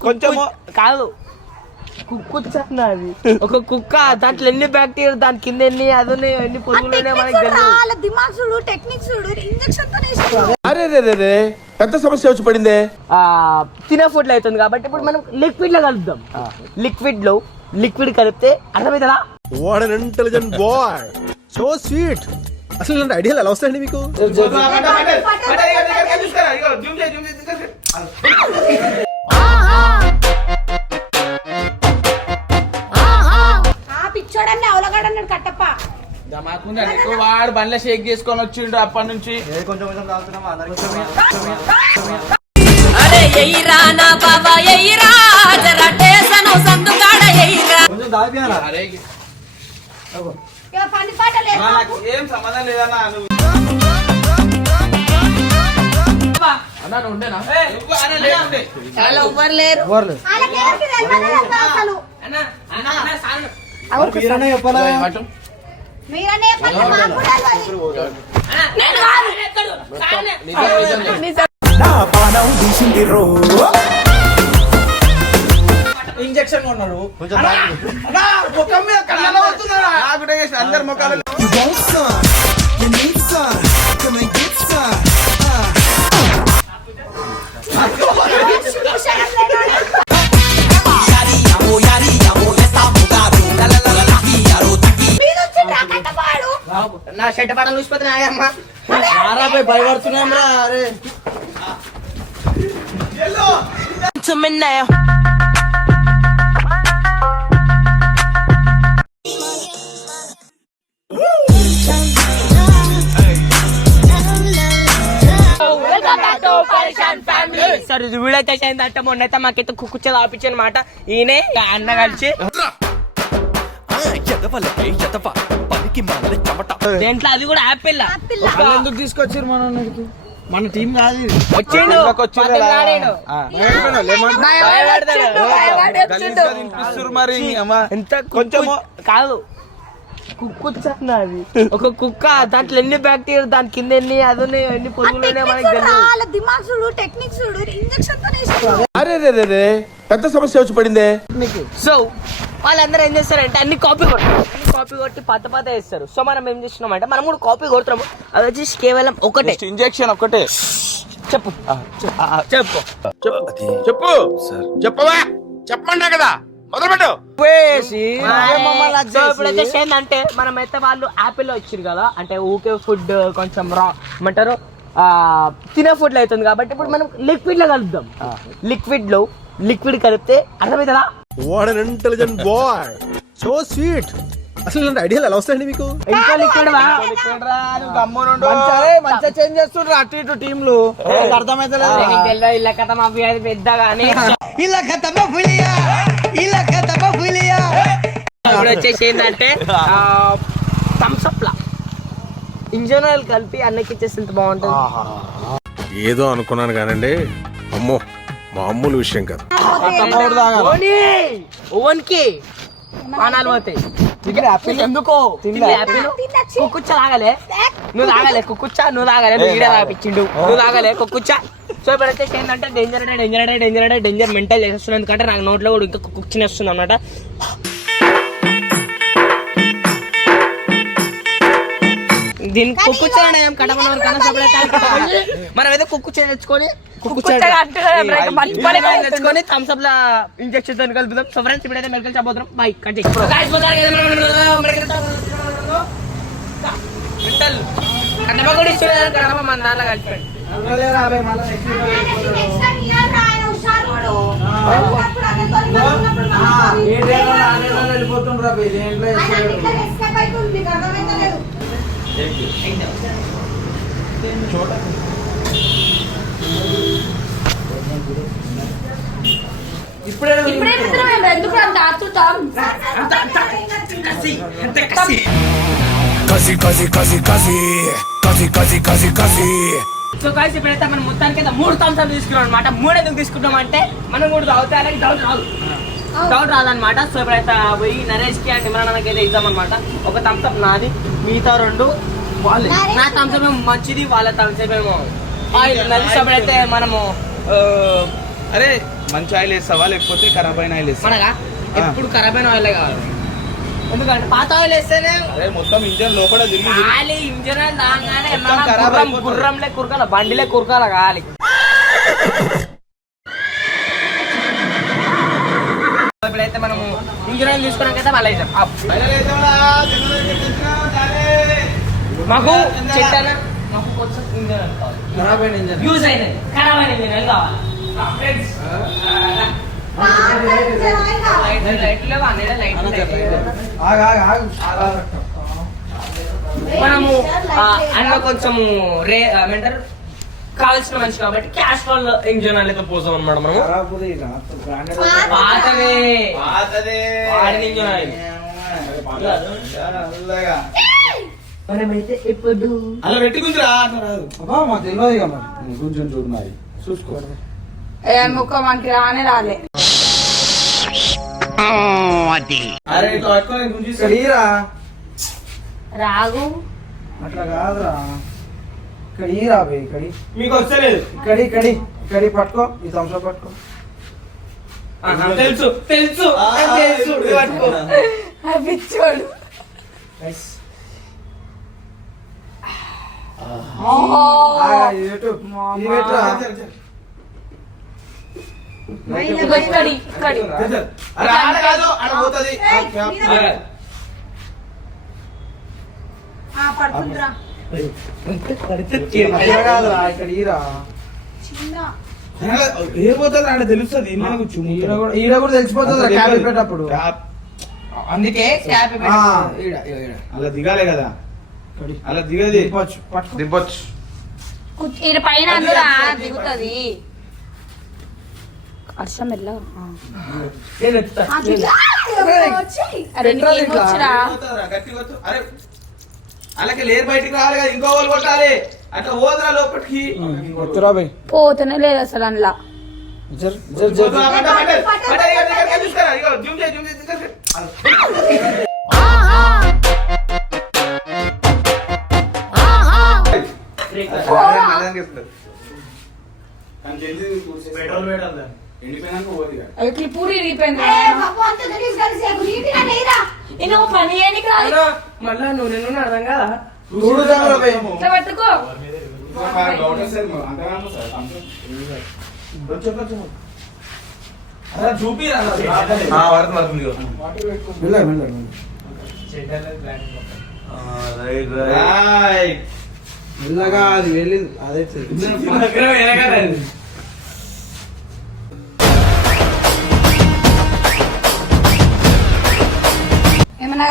కొంచెము- కాదు. కుక్కు అది ఒక కుక్క దాంట్లో ఎన్ని బ్యాక్టీరియా దాని కింద ఎన్ని అది ఉన్నాయి ఎన్ని పొదులు ఉన్నాయి మనకి తెలియదు వాళ్ళ దిమాగ్ చూడు టెక్నిక్ చూడు ఇంజక్షన్తో అరే రే రే రే పెద్ద సమస్య వచ్చి పడిందే. ఆ, తినే ఫుడ్లో అవుతుంది కాబట్టి ఇప్పుడు మనం లిక్విడ్లో కలుపుదాం లిక్విడ్లో లిక్విడ్ కలిపితే అర్థమవుతుందా? What an intelligent boy so sweet అసలు ఇలాంటి ఐడియాలు ఎలా వస్తాయండి మీకు? ఆ పిచ్చోడన్ని అవలగాడన్నాడు కట్టప్ప. వాడు బండ్ల షేక్ చేసుకొని వచ్చిండు అప్పటి నుంచి. అరే ఎయిరా నా బాబా ఎయిరా జర టేసను సందుగాడ ఎయిరా. అరే ఇక పని పాట లేదు ఆ, నాకు ఏం సంబంధం లేదన్నా నువ్వు. ఇంజక్షన్ కొన్నాడు ముఖం మీద వేసి అందరి ముఖాలు నా షెట్ పడలు చూసిపోతే నాయమ్మ సార్ వీడైతే అయిందంటే మొన్నైతే మాకైతే కుక్కుచ్చ ఆపించి అనమాట ఈయనే అన్న కలిసి. దేంట్లో అది కూడా యాపిల్ ఆపిల్. ఎందుకు తీసుకొచ్చారు మన మన టీం కాదు ఇది. వచ్చిండు. ఎంత కొంచెము కాదు. కుక్కుచ్చ అది ఒక కుక్క దాంట్లో ఎన్ని బ్యాక్టీరియా దాని కింద ఎన్ని అది ఉన్నాయి ఎన్ని పొదులు ఉన్నాయి వాళ్ళ దిమాగ్ చూడు టెక్నిక్ చూడు ఇంజక్షన్తో అరే రే రే రే పెద్ద సమస్య వచ్చి పడిందే. సో వాళ్ళందరూ ఏం చేస్తారంటే అన్ని కాపీ కొడతారు. అన్ని కాపీ కొట్టి పత్త పత్త వేస్తారు సో మనం ఏం చేస్తున్నాం అంటే మనం కూడా కాపీ కొడుతున్నాము. అది వచ్చేసి కేవలం ఒకటే. ఇంజెక్షన్ ఒక్కటే చెప్పు. చెప్పు. చెప్పు. చెప్పవా? చెప్పమంటా కదా? మొదలుపెట్టు సో ఇప్పుడు వచ్చేసి ఏంటంటే మనం అయితే వాళ్ళు యాపిల్ వచ్చారు కదా అంటే ఊకే ఫుడ్ కొంచెం రా ఏమంటారు? ఆ, తినే ఫుడ్లో అవుతుంది కాబట్టి ఇప్పుడు మనం లిక్విడ్లో కలుపుదాం లిక్విడ్లో లిక్విడ్ కలిపితే అర్థమవుతుందా what an intelligent boy so sweet అసలు ఇలాంటి ఐడియాలు ఎలా వస్తాయండి మీకు? ఇంకా లిక్విడ్ వా? మంచిగా మంచిగా చేంజ్ చేస్తుండ్రు అటు ఇటు టీంలు. అర్థమైతే ఇళ్ళ కథ మా అది పెద్దగా అని ఇప్పుడు వచ్చేసి ఏంటంటే థమ్స్ అప్ లా. ఇంజన్ ఆయిల్ కలిపి అన్నకి ఇచ్చేసి ఎంత బాగుంటుంది. ఏదో అనుకున్నాను కానండి. అమ్మో మామూలు విషయం కాదు. ఓవెన్కి పానాలు పోతాయి. ఎందుకో? కుక్కుచ్చ తాగలే? నువ్వు తాగలే కుక్కుచ్చ? నువ్వు తాగలే నువ్వు ఈడ తాపించిండు నువ్వు తాగలే కుక్కుచ్చ? సో ఇప్పుడు వచ్చేసి ఏంటంటే డేంజర్ అంటే డేంజర్ అంటే డేంజర్ అంటే డేంజర్ మెంటల్ చేసేస్తున్నాను ఎందుకంటే నాకు నోట్లో కూడా ఇంకా కుక్కుచ్చిన వస్తుంది అనమాట దీనికి కుక్కుచ్చ కడపన మనం ఏదో తెచ్చుకొని కుక్కుచ్చ తెచ్చుకొని థమ్స్ అప్ ఇంజెక్షన్తో కలుపుదాం. సో ఫ్రెండ్స్ ఇప్పుడైతే మెడికల్ షాప్ పోతున్నాం. బై కట్ కడప కూడా ఇస్తున్నారు కడప మన కలిపండి. వెళ్ళిపోతుండ్రు అవి దేంట్లో ఆయన ఇట్లా escape అవుతుంది, మీకు అర్థమైతలేదు. ఇప్పుడే ఇప్పుడే మిత్రం మేము ఎందుకు అంత ఆతుతాం Casi, casi, casi, casi. Casi, casi, casi, casi. So guys ఇప్పుడైతే మనం మొత్తానికి అయితే మూడు థమ్స్ అప్ తీసుకున్నాం అనమాట మూడు ఎందుకు తీసుకుంటాం అంటే మనం తాగుతాయి అలాగే డౌట్ రాదు డౌట్ రాదనమాట సో ఇప్పుడైతే పోయి నరేష్కి అండ్ ఇమ్రాన్కి అయితే ఇద్దాం అనమాట ఒక థమ్స్ అప్ నాది మిగతా రెండు వాళ్ళే నా థమ్స్ అప్ ఏమో మంచిది వాళ్ళ థమ్స్ అప్ ఏమో ఆయిల్ నరేష్ అప్పుడైతే మనము అరే మంచి ఆయిల్ వేస్తావా? లేకపోతే ఖరాబ్ అయిన ఆయిల్ వేస్తావా? మనగా ఎప్పుడు ఖరాబ్ అయిన ఆయిల్ కావాలి ఎందుకంటే పాత ఆయిల్ వేస్తేనే మొత్తం ఇంజన్ లోపల తిరిగి గాలి ఇంజన్ దాగానే. గుర్రంలే కురకాల బండిలే కురకాల గాలి ఇప్పుడైతే మనము ఇంజన్ ఆయిల్ తీసుకున్నాకైతే మళ్ళీ వేసాం. మాకు చెట్టాన కొంచెం కావాలి. యూజ్ అయినది. ఖరాబ్ అయిన కావాలి. మనము అందులో కొంచెం రే ఏమంటారు? కావాల్సిన మనిషి కాబట్టి క్యాస్ట్రాల్ ఇంజన్ అనేది పోసాం అనమాట branded పాతదే. పాతదే. వాడిన ఇంజన్ ఆయిల్. చల్లగా. మనమైతే ఇప్పుడు అలా పెట్టుకుందిరా మాకు తెలియదు కొంచెం చూసుకో. ముఖం మనకి రానే రాలే. అరే ఇట్లా రాగు. అట్లా కాదురా. ఇక్కడ ఈ రాబే ఇక్కడి. మీకు వస్తలేదు. ఇక్కడి ఇక్కడి ఇక్కడి పట్టుకో ఈ సంవత్సరం పట్టుకో. తెలుసు తెలుసు తెలుసు పట్టుకో. పడుతుందిరా ఏ పోతుంది ఆడ తెలుస్తుంది ఈడ కూడా ఈడ కూడా తెలిసిపోతుంది క్యాబ్ పెట్టేటప్పుడు అందుకే అలా దిగాలి కదా అలా దిగది దింపొచ్చు, దింపొచ్చు ఈడ పైన దిగుతుంది వర్షం ఎట్లా అరే నీకు ఏం వచ్చిరా గట్టిగా వద్దు. అరే అలాగే లేరు బయటికి రావాలి కదా ఇంకో వాళ్ళు కొట్టాలి అట్లా పోదురా లోపలికి బై పోతూనే లేదు అసలు అందులో పెట్రోల్ పెట్టాలి ఇట్లా పూరి నేను పని చేయడానికి రాదు. మళ్ళా నూనె నూనె అర్థం కదా? పట్టుకో. మాకు డౌట్ వస్తుంది మాకు. అంతగానో సార్, అంతే.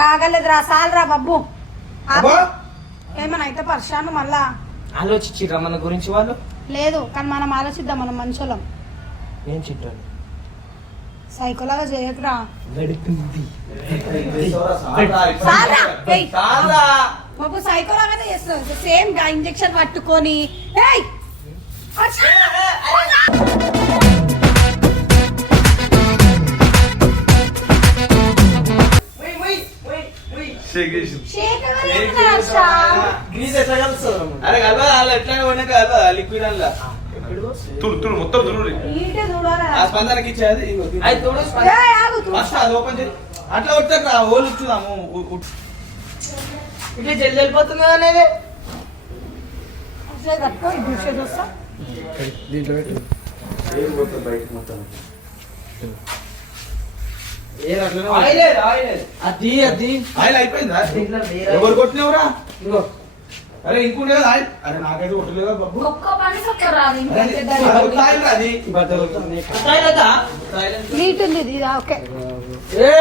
కాగలేదురా సాలరా బబ్బు అబ్బా. ఏమన్నా అయితే పర్షాను మళ్ళా. ఆలోచించిర్రా మన గురించి వాళ్ళు. లేదు కానీ మనం ఆలోచిద్దాం మనం మంచోళ్ళం. ఏం చెప్పాను సైకోలాగా చేయకురా. చాలా. బాబు సైకోలాగానే చేస్తావు సేమ్గా ఇంజెక్షన్ పట్టుకొని. ఏయ్. షేక్? గ్రీజ్ ఎట్లా కలుస్తుంది అరే కలవా అలా ఎట్లా పోయినా లిక్విడ్ అలా. తుడు తుడు మొత్తం తుడు ఆ స్పందనకి ఇచ్చేది. అది తోడు ఏయ్, ఆగు, తూ. ఫస్ట్ అది ఓపెన్ చేయి. అట్లా వచ్చాక రా ఓళ్ళు ఇచ్చుదాము ఇట్లా జల్ది వెళ్ళిపోతుంది అనేది. దీంట్లో అది అది. ఆయిల్ అయిపోయిందా? ఎవరు కొట్టినవురా అరే ఇంకుండే కదా ఆయిల్? అరే నాకైతే కొట్టలేదా బాబు? నీట్ ఉంది ఇది ఇది, ఓకే. ఏ!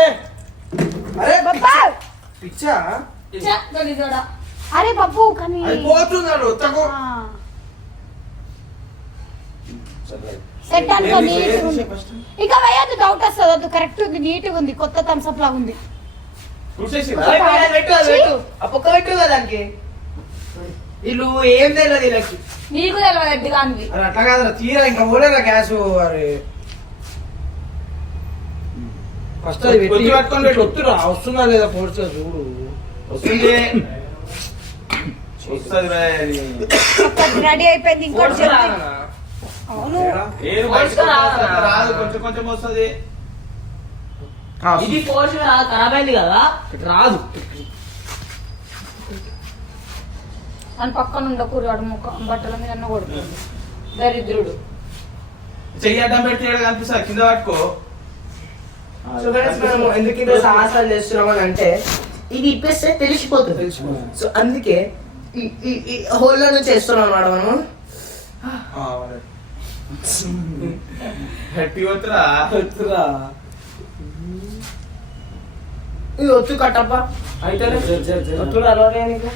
అరే బాబా! పిచ్చా. అరే బాబు కానీ పోతున్నాడు ఆ. సెట్ అనుకో నీట్ ఉంది ఇక వేయద్దు డౌట్ వస్తుంది వద్దు. కరెక్ట్ ఉంది నీట్ ఉంది కొత్త థమ్స్అప్ లాగా ఉంది. అది అది అది కదా వీళ్ళు ఏం తెలియదు వీళ్ళకి. నీకు తెలియదు ఉంది అరే అట్లా కాదురా తీరా ఇంకా పోలేరా గ్యాస్ ఫస్ట్ అది పెట్టి పట్టుకొని పెట్టు. వస్తురా వస్తుందా లేదా ఫోర్స్ చూడు. వస్తుంది. వస్తుంది. రెడీ అయిపోయింది ఇంకోటి రాదు. కొంచెం కొంచెం వస్తుంది. ఇది ఫోర్స్ ఖరాబ్ అయింది కదా. రాదు. అని పక్కన ఉండకూడదు ముఖ బట్టల మీద అన్న కొడుతుంది దరిద్రుడు. చెయ్యి అడ్డం పెట్టి ఈడ కనిపిస్తుంది కింద పట్టుకో. సో ఎందుకు ఇంత సాహసాలు చేస్తున్నాం అని అంటే ఇది ఇప్పేస్తే తెలిసిపోతుంది. సో అందుకే ఈ హోల్లో నుంచి వేస్తున్నాం అన్నమాట మనం. గట్టి వత్తురా వత్తురా ఇది కట్టబ్బా అయితే వత్తుడు అలవాటే నీకు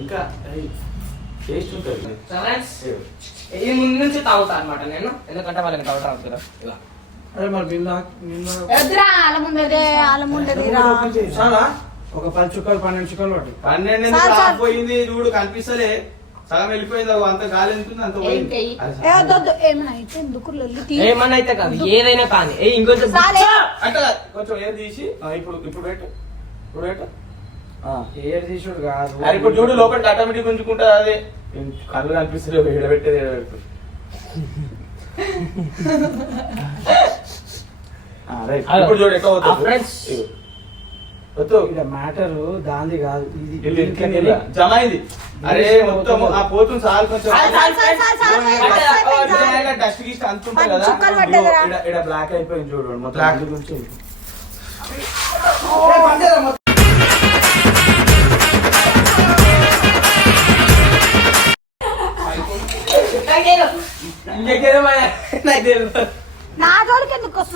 ఇంకా. టేస్ట్ ఉంటుంది. ముందు నుంచి తాగుతా అనమాట నేను. ఎందుకంటే వాళ్ళని తాగుతా ఇలా. అరే మరి నిన్న నిన్న వద్దురా అలముండదే అలముండది రా. చాలా ఒక పది చుక్కలు పన్నెండు చుక్కలు పట్టి పన్నెండు ఎందుకు చూడు కనిపిస్తలే. సగం వెళ్ళిపోయింది అంత గాలి ఎంతుంది అంత ఏమన్నా అయితే కాదు ఏదైనా కానీ ఏ ఇంకొంచెం సాలే. అంటే కొంచెం ఏది తీసి? ఇప్పుడు ఇప్పుడు పెట్టు. ఇప్పుడు పెట్టు. ఆ. ఏర్ తీసుడు కాదు. ఇప్పుడు చూడు లోపల ఆటోమేటిక్ ఉంచుకుంటుంది అదే. కళ్ళు కనిపిస్తుంది ఎడబెట్టేది ఎడబెట్టు. ఇప్పుడు చూడు ఎక్కువ మ్యాటర్ దాంది కాదు. ఇది జమైంది అరే మొత్తం ఆ పోతుంది సార్ కదా బ్లాక్ అయిపోయింది చూడండి మొత్తం గురించి. నాకు తెలియదు.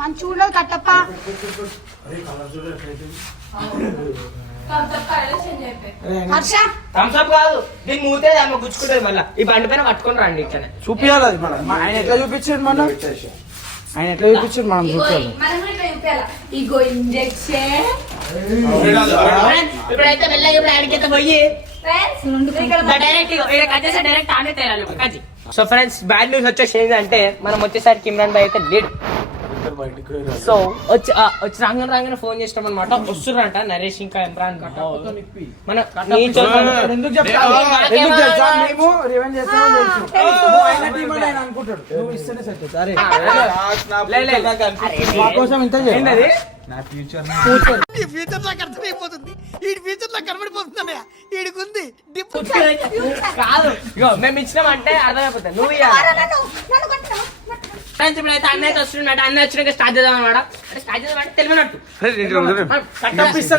మంచి ఉండదు కట్టప్ప హర్ష థమ్స్ అప్ కాదు. దీన్ని మూతే దాన్ని గుచ్చుకుంటుంది మళ్ళీ. ఈ బండి పైన పట్టుకొని రండి ఇట్లనే చూపించాలి అది మనం. ఆయన ఎట్లా చూపించాడు మనం? ఆయన ఎట్లా చూపించాడు మనం చూపించాలి ఇగో ఇంజెక్షన్. ఇప్పుడైతే మెల్లగా ఇప్పుడు ఆడికైతే పోయి డైరెక్ట్ డైరెక్ట్ ఆనే తేరాలి. సో ఫ్రెండ్స్ బ్యాడ్ న్యూస్ వచ్చేసి ఏంటంటే మనం వచ్చేసరికి ఇమ్రాన్ భాయ్ అయితే లీడ్ సో వచ్చి రాగానే రాగానే ఫోన్ చేసినాం అనమాట వస్తున్నారంట నరేష్ ఇంకా ఎంద్రా కాదు. మేము ఇచ్చినామంటే అర్థమైపోతుంది. నువ్వు అయితే స్టార్ట్ తెలియనట్టు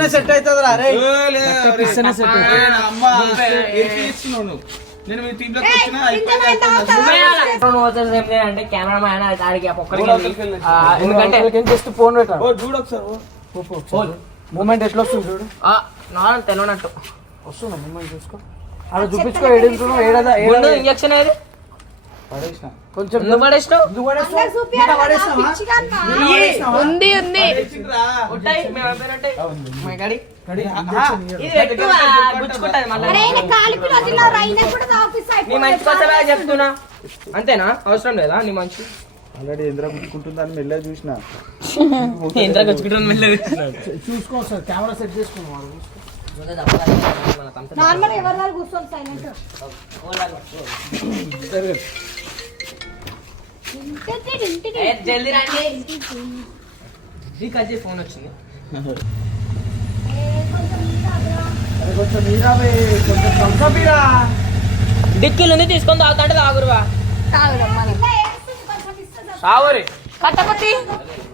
సెట్ అవుతుంది ఆడికి ఎందుకంటే జస్ట్ ఫోన్ మూమెంట్ ఎట్లా వస్తుంది చూడు నార్మల్ తెలియనట్టు వస్తున్నా మూమెంట్ చూసుకో అలా చూపించుకో ఏడుతున్నావు ఏడాదా ఇంజక్షన్ అది అంతేనా? అవసరం లేదా నీ మంచి? ఆల్రెడీ ఇంద్ర గుచ్చుకుంటుందని మెల్లగా చూసిన. ఇంద్ర గుచ్చుకుంటుందని మెల్లగా చూసుకో సార్ కెమెరా సెట్ చేసుకోవాలి నార్మల్ ఎవరి వాళ్ళు కూర్చోండి సైలెంట్ జల్దీ రండి కజ్జీ ఫోన్ వచ్చింది. డిక్కీలు ఉంది తీసుకొని తాగుతాంటే తాగురువా? తాగురు కట్టపతి.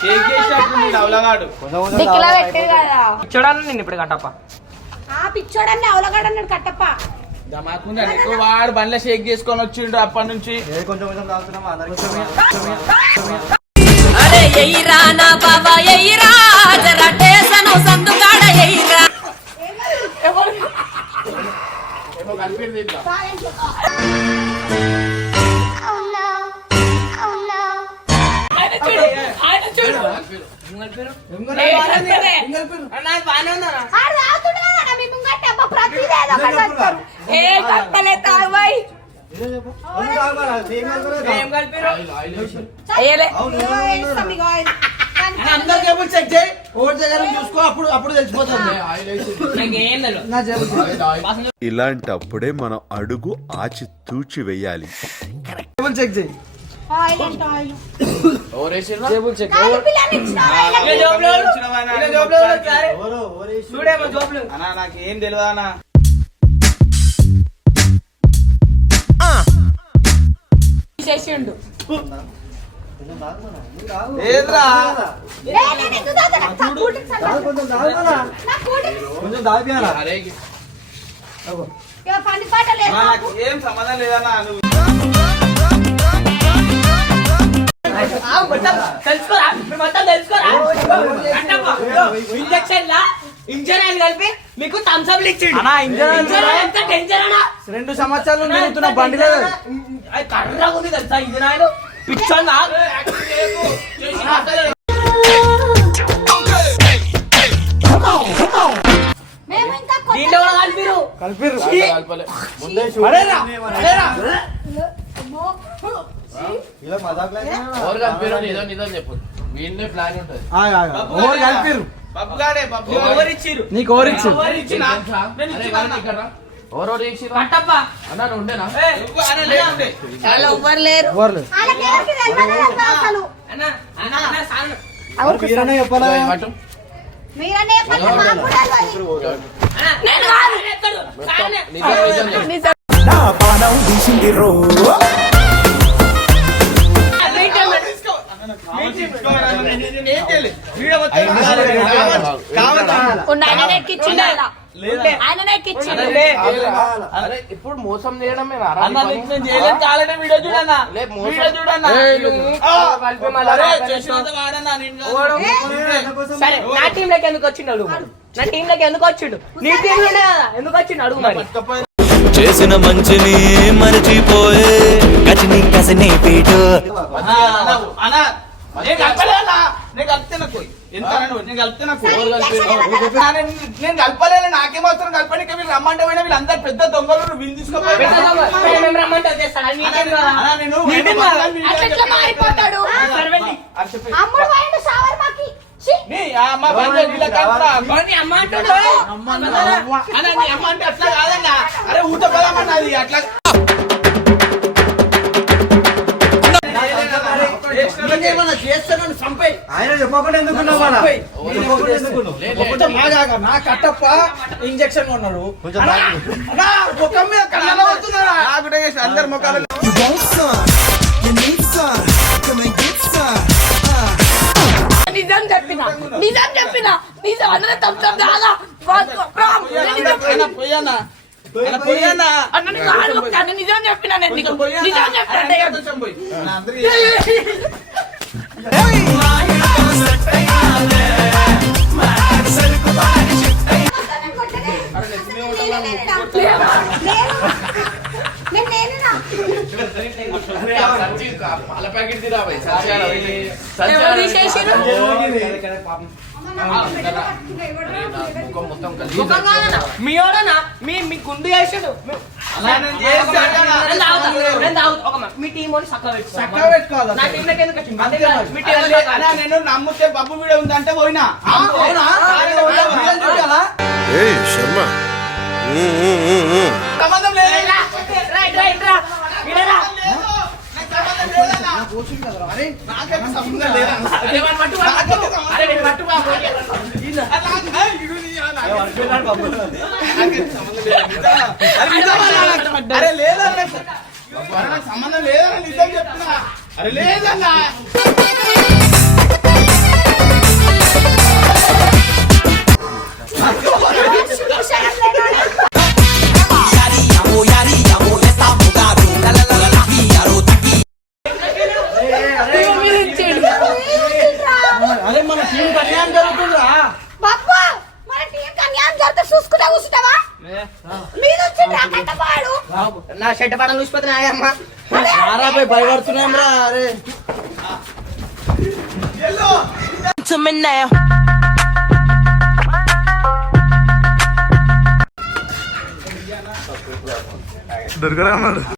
షేక్ చేసినట్టు అవలగాడు. కొంచెం కొంచెం దిక్కులా తాగాలి. పెట్టేది కదా? చూడాలి నేను ఇప్పుడు కట్టప్ప. ఆ పిచ్చోడన్ని అవలగాడు అన్నాడు కట్టప్ప. దమాకుందా వాడు బండ్ల షేక్ చేసుకొని వచ్చిండు అప్పటి నుంచి. ఏ కొంచెం కొంచెం తాగుతున్నామా అందరికి అరే ఎయిరా నా బాబా ఎయిరా. జరా టేసను సందుకాడ ఎయిరా. ఆడు తాగుతుండు ఏ తాగబాయ్ అందరు చెక్ చేయి. దగ్గర చూసుకో అప్పుడు అప్పుడు తెలిసిపోతుంది. ఇలాంటప్పుడే మనం అడుగు ఆచి తూచి వెయ్యాలి. చెక్ చేయి. ఆయిల్ అంట ఆయిల్. చెక్ అన్నా నాకు ఏం తెలియదు అన్న చేసిండు. కొంచెం సంబంధం లేదన్నా నువ్వు తెలుసుకోరా మొత్తం తెలుసుకోరా ఇంజక్షన్ లా ఇంజన్ ఆయిల్ కలిపి మీకు థమ్స్అప్ ఇచ్చిండు అన్నా, ఇంజన్ ఆయిల్ ఇంజన్ ఆయిల్ ఎంత డేంజర్ అన్నా రెండు సంవత్సరాలు తిరుగుతున్న బండిలో అది కర్రగా ఉంది తెలుసా ఇంజన్ ఆయిల్ పిచ్చన్నా దీంట్లో కూడా కలిపిరు ముందే పడేరా, పడేరా. అమ్మో. ఇలా మజాక్ లేదు. ఎవరు కలిపిరు నిజం నిజం చెప్పు. వీళ్ళే ప్లాన్ ఉంటది. ఎవరు నీకు ఇచ్చి ఎవరు ఇచ్చినా? నేను ఇప్పుడు మోసం చేయలేదు వీడియో చూడన్నా. వీడియో చూడన్నా. సరే నా లోకి ఎందుకు వచ్చిండు. నా టీం లోకి ఎందుకు వచ్చిండు? నీ టీం లోనే కదా. ఎందుకు వచ్చిండు అడుగు మరి? చేసిన మంచిని మరచిపోయే కచిని కసిని పీటు. అన్నా, అన్నా, అన్నా, నేను కలిపితే నాకు ఎంత? నేను కలిపితే నాకు సరే, ఎవరు కలిపారు? ఇంజక్షన్ ఆ, నేను నేను కలపలేను నాకేమవసరం కలపడానికి వీళ్ళు రమ్మంటే పోయినా వీళ్ళందరూ పెద్ద దొంగలు వీళ్ళు తీసుకోపోయి మేము రమ్మంటే వచ్చేస్తాడు అది మీకేం కదా? అన్నా, నేను మీకేం నేను కదా? వీళ్ళు అట్లా ఎట్లా మారిపోతాడు? సరే వెళ్ళి. అది చెప్పి. అమ్ముడు పోయిండు షవర్మాకి. ఛీ, నీ అమ్మ బండి. అన్న నీ అంటే అట్లా కాదన్నా. అరే ఊట పదమన్నది అట్లా. ఆయన చెప్పకుండా ఎందుకున్నావు మన చెప్పకుండా ఎందుకున్నావు కొంచెం బాగా నా కట్టప్ప ఇంజక్షన్ కొన్నాడు. ముఖం మీద కళ్ళలో వస్తున్నారా అందరి ముఖాలు. నిజం చెప్పిన? నిజం చెప్పిన? నిజం. అన్న తప్ప దాగా పోయానా నిజం చెప్పిన? నిజం చెప్పిన పాల ప్యాకెట్ తీరా భయ్ ముఖం మొత్తం మీ మీ మీ గుండు చేసాడు. నేను నమ్ముతే బబ్బు వీడియో ఉందంటే పోయినా. అవునా ఏ శర్మ. సంబంధం లేదు. అరే లేదన్నా సంబంధం లేదన్నా నిజం చెప్తున్నా. అరే లేదన్నా. నా షెడ్ పడలు చూసిపోతే నాయమ్మ రారాపై భయపడుతున్నాం రా అరే. to me now.